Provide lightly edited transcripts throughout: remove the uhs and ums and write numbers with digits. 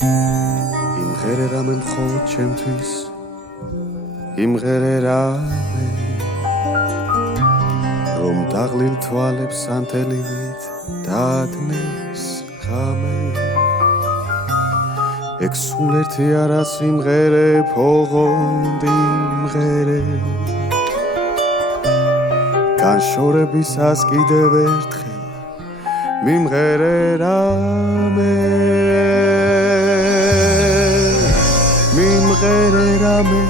იმღერე რამე მხოლოდ ჩემთვის იმღერე რამე რომ დაღლილ თვალებს ანთელივით დადნეს ღამე ეგ სულ ერთი არა სიმღერე ფოღონდ იმღერე განშორებისას კიდევ ერთხელ მიმღერე რამე მიმღერე რამე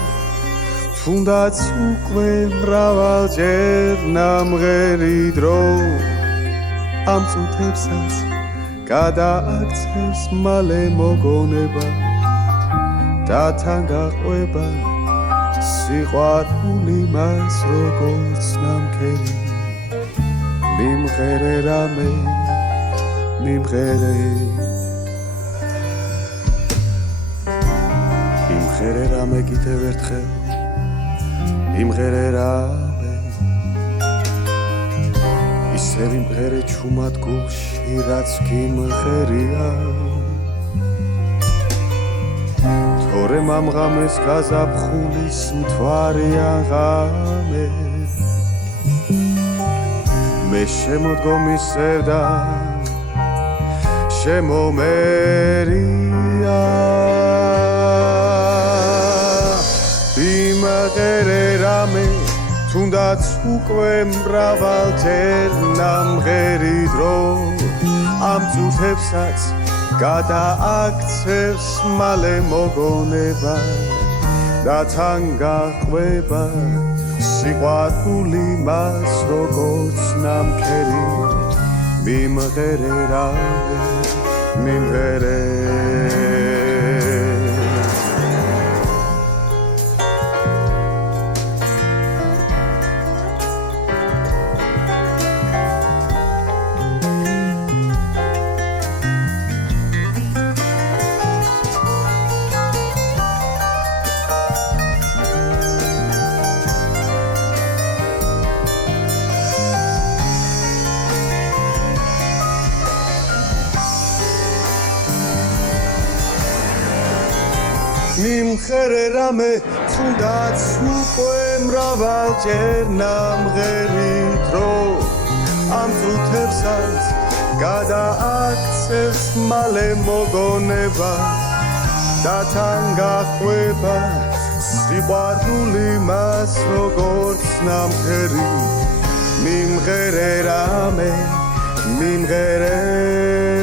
თუნდაც უკვე მრავალჯერ ნამღერი დრო ამ წუთებსაც გადააქცევს მალე მოგონება და თან გაყვება სიყვარული მას როგორც ნამქერი მიმღერე რამე მიმღერე იმღერე რამე კიდევ ერთხელ იმღერე რამე ისევ იმღერე ჩუმად გულში რაც გიმღერია თორემ ამ ღამეს გაზაფხულის მთვარია ღამე მე შემოდგომის სევდა შემომერია იმღერე რამე თუნდაც უკვე მრავალჯერ ნამღერი დრო ამ წუთებსაც გადააქცევს მალე მოგონება და თან გაყვება სიყვარული მას როგორც ნამქერი მიმღერე რამე მიმღერე მიმღერე რამე თუნდაც უკვე მრავალჯერ ნამღერი დრო ამ წუთებსაც გადააქცევს მალე მოგონება და თან გაყვება სიყვარული მას როგორც ნამქერი მიმღერე რამე მიმღერე